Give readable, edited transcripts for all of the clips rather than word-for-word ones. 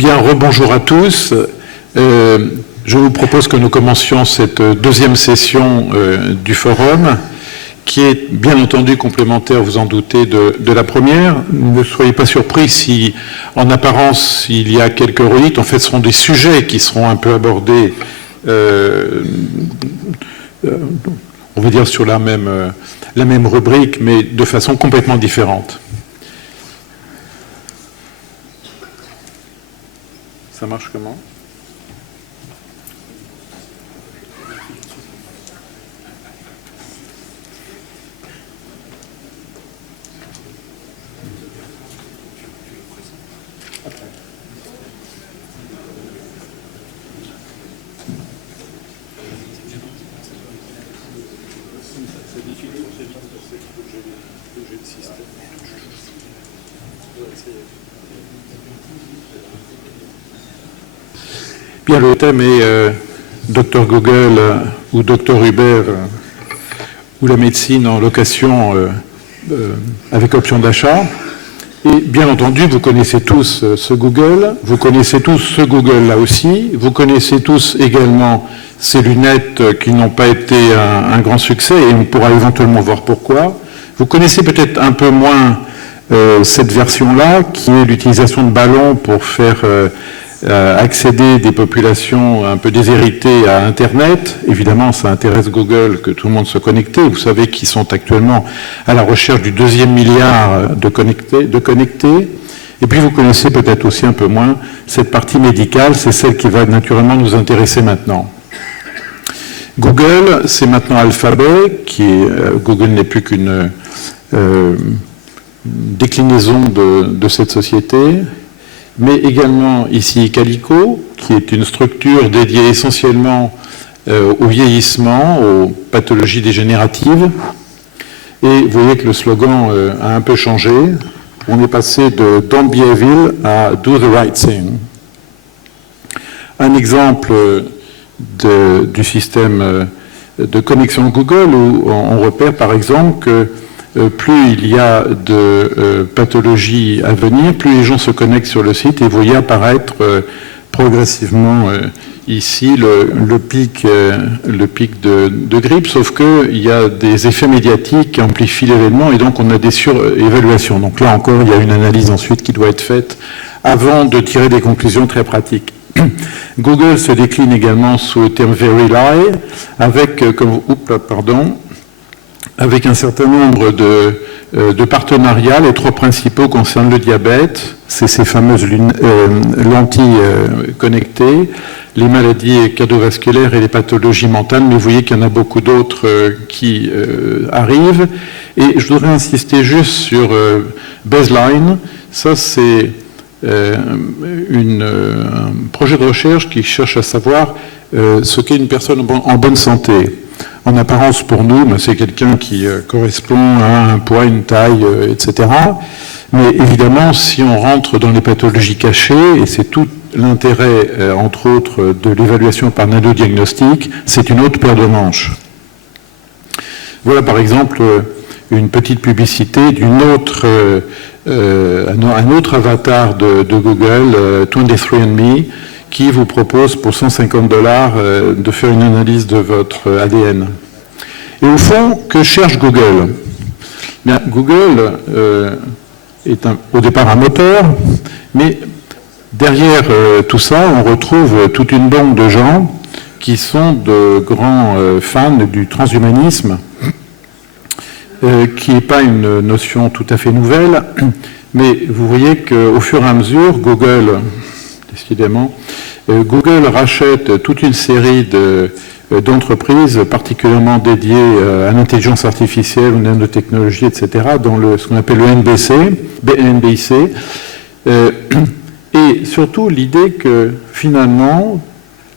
Bien, rebonjour à tous. Je vous propose que nous commencions cette deuxième session du forum, qui est bien entendu complémentaire, vous en doutez, de la première. Ne soyez pas surpris si, en apparence, il y a quelques redites. En fait, ce seront des sujets qui seront un peu abordés, on va dire, sur la même rubrique, mais de façon complètement différente. Ça marche comment ? Bien, le thème est Dr Google ou Dr Uber ou la médecine en location avec option d'achat. Et bien entendu, vous connaissez tous ce Google, vous connaissez tous ce Google là aussi, vous connaissez tous également ces lunettes qui n'ont pas été un grand succès et on pourra éventuellement voir pourquoi. Vous connaissez peut-être un peu moins cette version-là qui est l'utilisation de ballons pour faire accéder des populations un peu déshéritées à Internet. Évidemment, ça intéresse Google que tout le monde soit connecté. Vous savez qu'ils sont actuellement à la recherche du 2e milliard de connectés. Et puis, vous connaissez peut-être aussi un peu moins cette partie médicale. C'est celle qui va naturellement nous intéresser maintenant. Google, c'est maintenant Alphabet, Google n'est plus qu'une déclinaison de cette société, mais également ici Calico, qui est une structure dédiée essentiellement au vieillissement, aux pathologies dégénératives. Et vous voyez que le slogan a un peu changé. On est passé de Don't be evil à Do the right thing. Un exemple du système de connexion Google où on repère par exemple que plus il y a de pathologies à venir, plus les gens se connectent sur le site et vous voyez apparaître progressivement ici le pic de grippe, sauf qu'il y a des effets médiatiques qui amplifient l'événement et donc on a des surévaluations. Donc là encore, il y a une analyse ensuite qui doit être faite avant de tirer des conclusions très pratiques. Google se décline également sous le terme Very Lie avec un certain nombre de partenariats. Les 3 principaux concernent le diabète, c'est ces fameuses lentilles connectées, les maladies cardiovasculaires et les pathologies mentales, mais vous voyez qu'il y en a beaucoup d'autres qui arrivent. Et je voudrais insister juste sur Baseline. Ça, c'est un projet de recherche qui cherche à savoir ce qu'est une personne en bonne santé. En apparence, pour nous, c'est quelqu'un qui correspond à un poids, une taille, etc. Mais évidemment, si on rentre dans les pathologies cachées, et c'est tout l'intérêt, entre autres, de l'évaluation par nanodiagnostic, c'est une autre paire de manches. Voilà, par exemple, une petite publicité un autre avatar de Google, 23andMe, qui vous propose pour $150 de faire une analyse de votre ADN. Et au fond, que cherche Google ? Bien, Google est au départ un moteur, mais derrière tout ça, on retrouve toute une bande de gens qui sont de grands fans du transhumanisme, qui n'est pas une notion tout à fait nouvelle, mais vous voyez qu'au fur et à mesure, Google, décidément, Google rachète toute une série d'entreprises particulièrement dédiées à l'intelligence artificielle, aux nanotechnologies, etc., dans ce qu'on appelle le NBIC. Et surtout l'idée que finalement,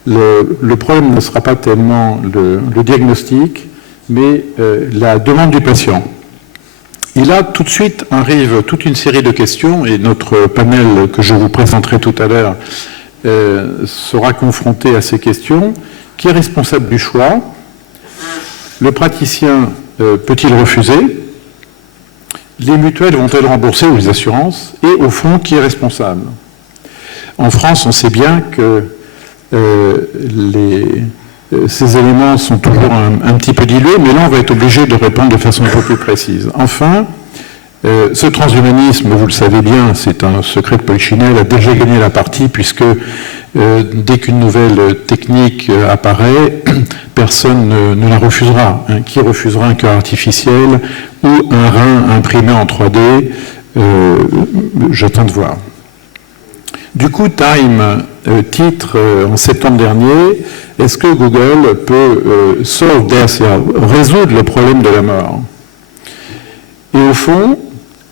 le problème ne sera pas tellement le diagnostic, mais la demande du patient. Et là, tout de suite, arrive toute une série de questions, et notre panel que je vous présenterai tout à l'heure sera confronté à ces questions. Qui est responsable du choix? Le praticien peut-il refuser? Les mutuelles vont-elles rembourser ou les assurances? Et au fond, qui est responsable? En France, on sait bien que ces éléments sont toujours un petit peu dilués, mais là, on va être obligé de répondre de façon un peu plus précise. Enfin, ce transhumanisme, vous le savez bien, c'est un secret de Polichinelle, a déjà gagné la partie, puisque dès qu'une nouvelle technique apparaît, personne ne la refusera. Qui refusera un cœur artificiel ou un rein imprimé en 3D? J'attends de voir. Du coup, Time titre en septembre dernier, est-ce que Google peut solve death, résoudre le problème de la mort? Et au fond,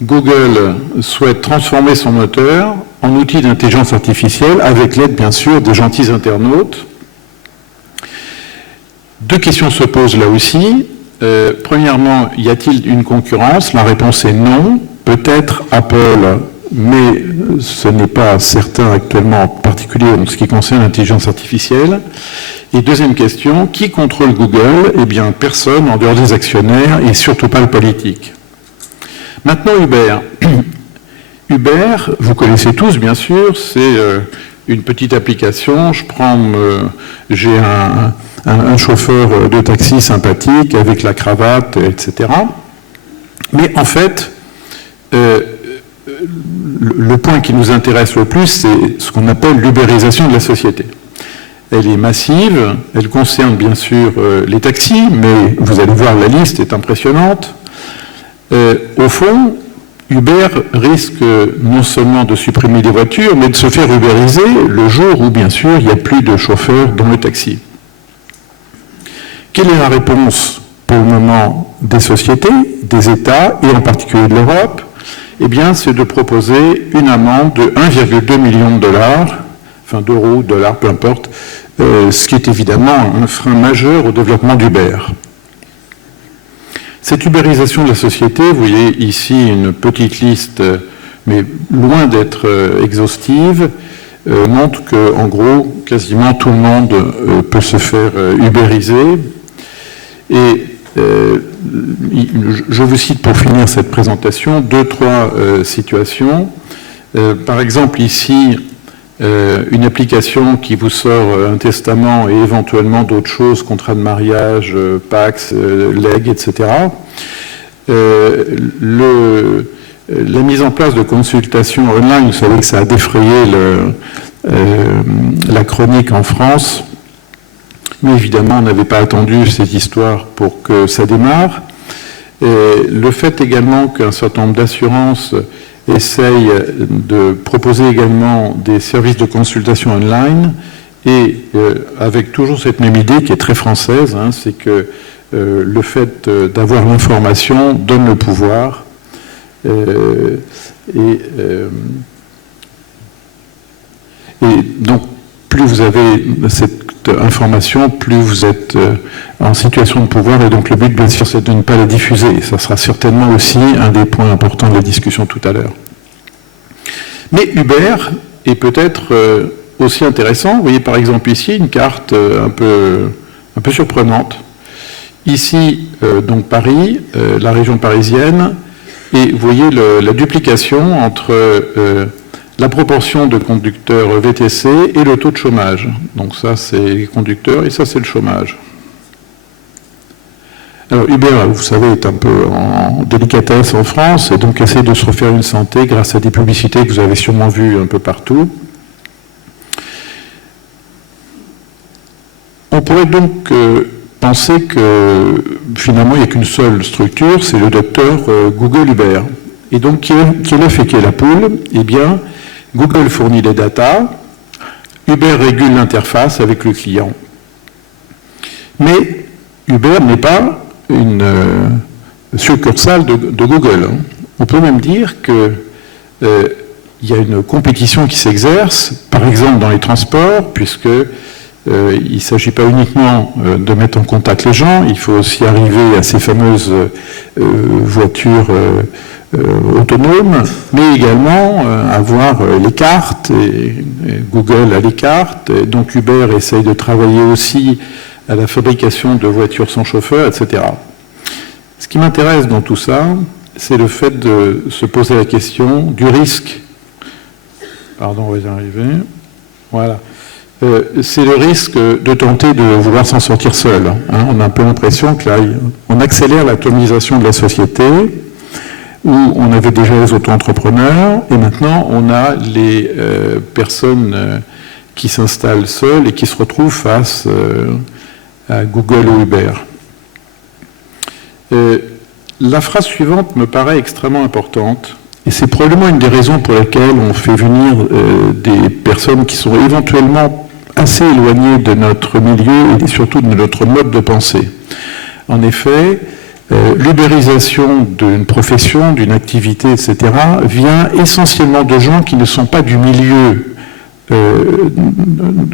Google souhaite transformer son moteur en outil d'intelligence artificielle avec l'aide, bien sûr, des gentils internautes. Deux questions se posent là aussi. Premièrement, y a-t-il une concurrence? La réponse est non. Peut-être Apple, mais ce n'est pas certain actuellement, en particulier en ce qui concerne l'intelligence artificielle. Et deuxième question, qui contrôle Google? Eh bien, personne en dehors des actionnaires et surtout pas le politique. Maintenant, Uber. Uber, vous connaissez tous, bien sûr, c'est une petite application. J'ai un chauffeur de taxi sympathique avec la cravate, etc. Mais en fait, le point qui nous intéresse le plus, c'est ce qu'on appelle l'ubérisation de la société. Elle est massive, elle concerne bien sûr les taxis, mais vous allez voir, la liste est impressionnante. Au fond, Uber risque non seulement de supprimer des voitures, mais de se faire ubériser le jour où, bien sûr, il n'y a plus de chauffeurs dans le taxi. Quelle est la réponse pour le moment des sociétés, des États, et en particulier de l'Europe? Eh bien, c'est de proposer une amende de 1,2 million de dollars, enfin d'euros, dollars, peu importe, ce qui est évidemment un frein majeur au développement d'Uber. Cette ubérisation de la société, vous voyez ici une petite liste, mais loin d'être exhaustive, montre qu'en gros, quasiment tout le monde peut se faire ubériser. Et je vous cite pour finir cette présentation 2-3 situations. Par exemple, ici, une application qui vous sort un testament et éventuellement d'autres choses, contrat de mariage, Pax, legs, etc. La mise en place de consultations online, vous savez que ça a défrayé la chronique en France, mais évidemment on n'avait pas attendu cette histoire pour que ça démarre. Le fait également qu'un certain nombre d'assurances essaye de proposer également des services de consultation online et avec toujours cette même idée qui est très française, c'est que le fait d'avoir l'information donne le pouvoir et donc plus vous avez cette information, plus vous êtes en situation de pouvoir, et donc le but, bien sûr, c'est de ne pas la diffuser. Ça sera certainement aussi un des points importants de la discussion tout à l'heure. Mais Uber est peut-être aussi intéressant. Vous voyez par exemple ici une carte un peu surprenante. Ici, donc Paris, la région parisienne, et vous voyez la duplication entre la proportion de conducteurs VTC et le taux de chômage. Donc ça, c'est les conducteurs et ça, c'est le chômage. Alors Uber, vous savez, est un peu en délicatesse en France et donc essaie de se refaire une santé grâce à des publicités que vous avez sûrement vues un peu partout. On pourrait donc penser que finalement, il n'y a qu'une seule structure, c'est le docteur Google Uber. Et donc, qui est l'œuf et qui est la poule? Eh bien, Google fournit les datas, Uber régule l'interface avec le client. Mais Uber n'est pas une succursale de Google. On peut même dire qu'il y a une compétition qui s'exerce, par exemple dans les transports, puisque il ne s'agit pas uniquement de mettre en contact les gens, il faut aussi arriver à ces fameuses voitures autonomes, mais également avoir les cartes, et Google a les cartes, et donc Uber essaye de travailler aussi à la fabrication de voitures sans chauffeur, etc. Ce qui m'intéresse dans tout ça, c'est le fait de se poser la question du risque. Pardon, on va y arriver. Voilà. C'est le risque de tenter de vouloir s'en sortir seul. Hein. On a un peu l'impression que là, on accélère l'atomisation de la société, où on avait déjà les auto-entrepreneurs, et maintenant on a les personnes qui s'installent seules et qui se retrouvent face à Google ou Uber. La phrase suivante me paraît extrêmement importante, et c'est probablement une des raisons pour lesquelles on fait venir des personnes qui sont éventuellement assez éloignées de notre milieu et surtout de notre mode de pensée. En effet, l'ubérisation d'une profession, d'une activité, etc., vient essentiellement de gens qui ne sont pas du milieu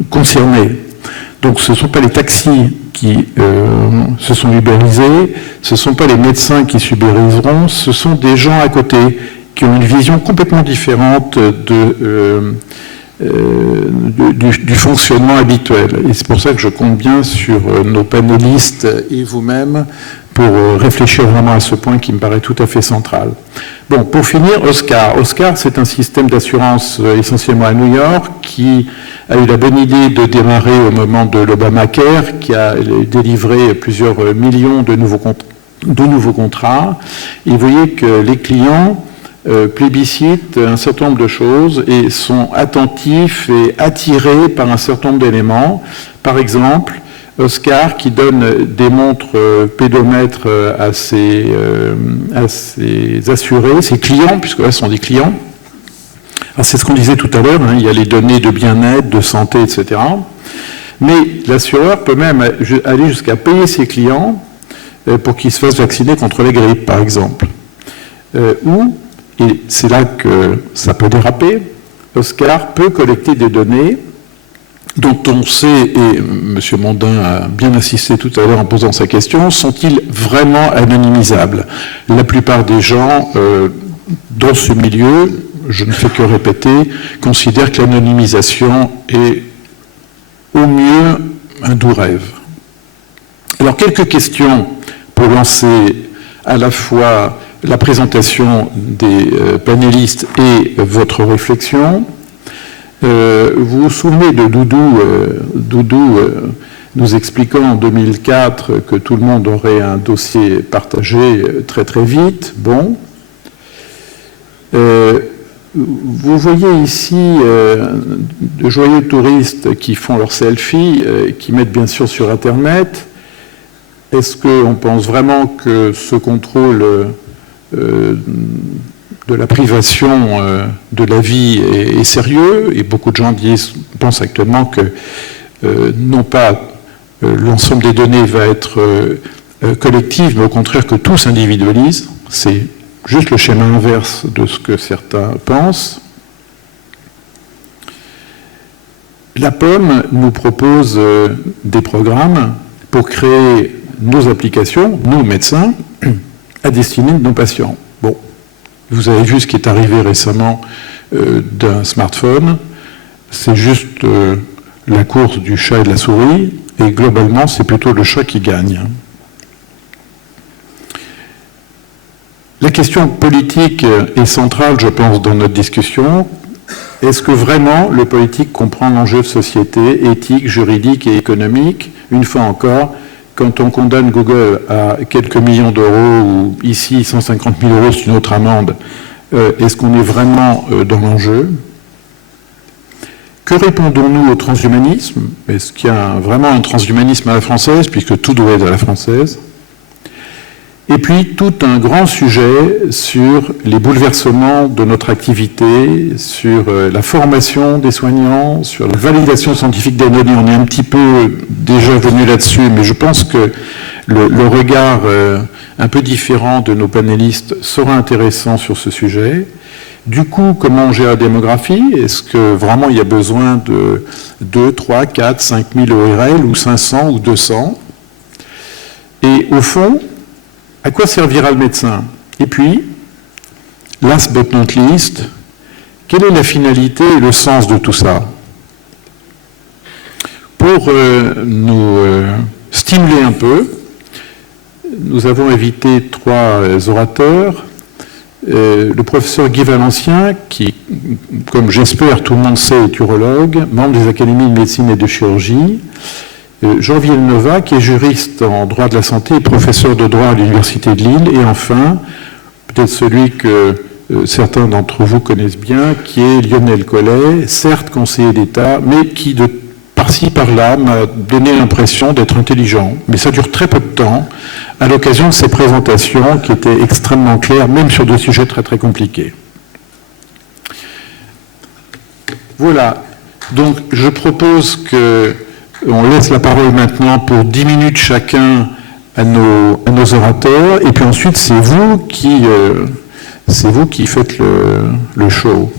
concernés. Donc ce ne sont pas les taxis qui se sont ubérisés, ce ne sont pas les médecins qui s'ubériseront, ce sont des gens à côté qui ont une vision complètement différente du fonctionnement habituel. Et c'est pour ça que je compte bien sur nos panélistes et vous-même pour réfléchir vraiment à ce point qui me paraît tout à fait central. Bon, pour finir, Oscar. Oscar, c'est un système d'assurance essentiellement à New York qui a eu la bonne idée de démarrer au moment de l'Obamacare, qui a délivré plusieurs millions de nouveaux contrats. Et vous voyez que les clients plébiscitent un certain nombre de choses et sont attentifs et attirés par un certain nombre d'éléments. Par exemple, Oscar qui donne des montres pédomètres à ses assurés, ses clients, puisque là ce sont des clients. Alors c'est ce qu'on disait tout à l'heure, hein, il y a les données de bien-être, de santé, etc. Mais l'assureur peut même aller jusqu'à payer ses clients pour qu'ils se fassent vacciner contre la grippe, par exemple. Ou, et c'est là que ça peut déraper, Oscar peut collecter des données dont on sait, et M. Mondin a bien insisté tout à l'heure en posant sa question, sont-ils vraiment anonymisables? La plupart des gens dans ce milieu, je ne fais que répéter, considèrent que l'anonymisation est au mieux un doux rêve. Alors quelques questions pour lancer à la fois la présentation des panélistes et votre réflexion. Vous vous souvenez de Doudou nous expliquant en 2004 que tout le monde aurait un dossier partagé très très vite. Bon. Vous voyez ici de joyeux touristes qui font leurs selfies, qui mettent bien sûr sur Internet. Est-ce qu'on pense vraiment que ce contrôle de la privation de la vie est sérieux? Et beaucoup de gens pensent actuellement que non pas l'ensemble des données va être collective, mais au contraire que tout s'individualise. C'est juste le schéma inverse de ce que certains pensent. La Pomme nous propose des programmes pour créer nos applications, nous médecins, à destinée de nos patients. Bon, vous avez vu ce qui est arrivé récemment d'un smartphone. C'est juste la course du chat et de la souris, et globalement, c'est plutôt le chat qui gagne. La question politique est centrale, je pense, dans notre discussion. Est-ce que vraiment le politique comprend l'enjeu de société, éthique, juridique et économique? Une fois encore, quand on condamne Google à quelques millions d'euros, ou ici 150 000 euros, c'est une autre amende, est-ce qu'on est vraiment dans l'enjeu? Que répondons-nous au transhumanisme? Est-ce qu'il y a vraiment un transhumanisme à la française, puisque tout doit être à la française? Et puis tout un grand sujet sur les bouleversements de notre activité, sur la formation des soignants, sur la validation scientifique des données. On est un petit peu déjà venu là-dessus, mais je pense que le regard un peu différent de nos panélistes sera intéressant sur ce sujet. Du coup, comment on gère la démographie? Est-ce que vraiment il y a besoin de 2, 3, 4, 5 000 ORL ou 500 ou 200? Et au fond, à quoi servira le médecin? Et puis, last but not least, quelle est la finalité et le sens de tout ça? Pour nous stimuler un peu, nous avons invité 3 orateurs. le professeur Guy Valencien, qui, comme j'espère tout le monde sait, est urologue, membre des académies de médecine et de chirurgie, Jean Villeneuve, qui est juriste en droit de la santé et professeur de droit à l'Université de Lille, et enfin, peut-être celui que certains d'entre vous connaissent bien, qui est Lionel Collet, certes conseiller d'État, mais qui, par-ci, par-là, m'a donné l'impression d'être intelligent. Mais ça dure très peu de temps, à l'occasion de ces présentations qui étaient extrêmement claires, même sur des sujets très très compliqués. Voilà. Donc, je propose qu'on laisse la parole maintenant pour 10 minutes chacun à nos orateurs, et puis ensuite, c'est vous qui faites le show.